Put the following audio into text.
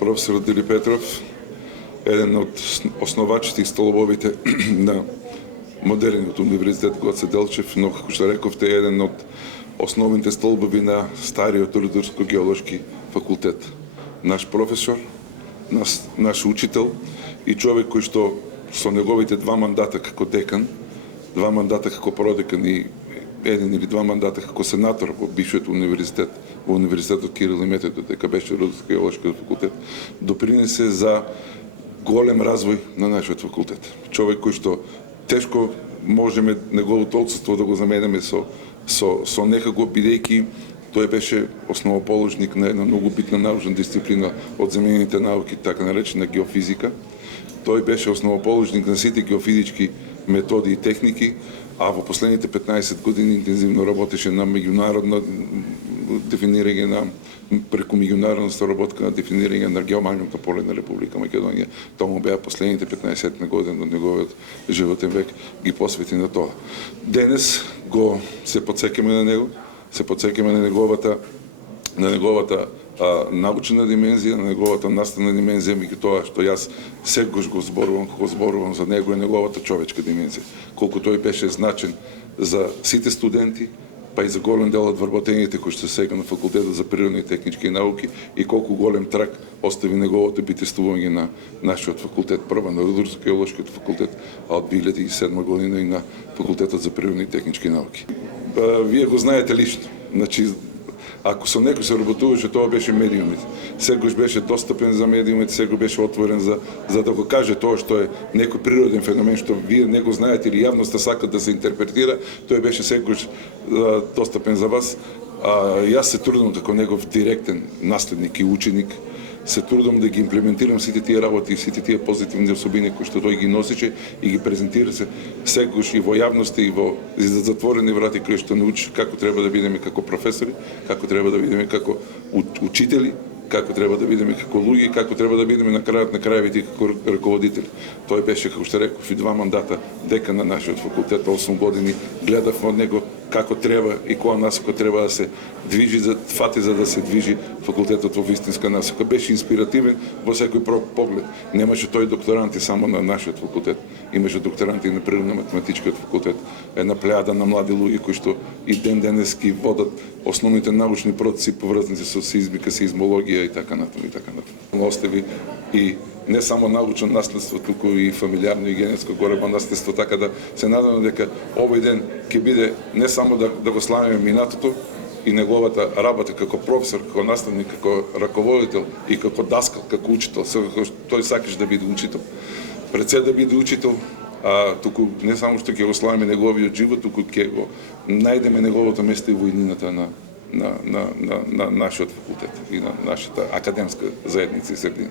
професор Дили Петров, еден од основачите и столбовите на модерниот универзитет Гоце Делчев, но како што рековте, еден од основните столбови на стариот Рудорско-геолошки факултет. Наш професор, наш учител и човек кој што со неговите 2 мандата како декан, 2 мандата како продекан и 1 или 2 мандата како сенатор во бившиот универзитет, во универзитетот Кирил и Методи, дека беше Рудорско-геолошкиот факултет, допринесе за голем развој на нашиот факултет. Човек кој што тешко можеме неговото отсутство да го заменеме со некако, бидејќи тој беше основоположник на една многу битна научна дисциплина од земјените науки, така наречена геофизика. Тој беше основоположник на сите геофизички методи и техники, а во последните 15 години интензивно работеше на меѓународно дефинирање преку меѓународна соработка на дефинирање на геомагнетното поле на Република Македонија. Тоа му беа последните 15 години од неговиот животен век ги посвети на тоа. Денес го се потсеќаме на него, се потсеќаме на неговата научна димензија, на неговата наставна димензија, меѓу тоа што јас секогаш го зборувам за него, е неговата човечка димензија. Колку тој беше значен за сите студенти, па и за голем дел од вработените кои што сега на факултетот за природни и технички науки, и колку голем трак остави неговото битествување на нашиот факултет, прво на Рудорско-геолошкиот факултет, а од 2007 година и на факултетот за природни и технички науки. Вие го знаете лично. Значи, ако со некој се работуваше, тоа беше медиумите. Секој беше достапен за медиумите, секој беше отворен за да го каже тоа што е некој природен феномен, што вие не го знаете или јавноста сака да се интерпретира, тој беше секој достапен за вас. Јас се трудам како негов директен наследник и ученик, се трудам да ги имплементирам сите тие работи и сите тие позитивни особини кои што тој ги носише и ги презентира се секогаш и во јавноста и во затворени врати кои што научи како треба да бидеме како професори, како треба да бидеме како учители, како треба да бидеме како луѓе, како треба да бидеме на крајовите како раководители. Тој беше, како што реков, и 2 мандата декан на нашиот факултет, 8 години гледав од него како треба и која насока треба да се движи, фати за да се движи факултетот во вистинска насока. Беше инспиративен во секој поглед. Немаше тој докторанти само на нашиот факултет, имаше докторанти и на природно-математичкиот факултет, една плејада на млади луѓе кои што и денес ги водат основните научни процеси поврзани со сеизмика, сеизмологија и така натаму и така натаму. Остави и не само научно наследство, туку и фамилиарно и генетско горебно наследство, така да се надевам дека овој ден ќе биде не само да го славиме минатото и неговата работа како професор, како наставник, како раководител и како даскал, како учител, тој сакаш да биде учител. Пред се да биде учител, туку не само што ќе го славиме неговиот живот, туку ќе го најдеме неговото место и во иднината на нашиот факултет и на нашата академска заедница и средина.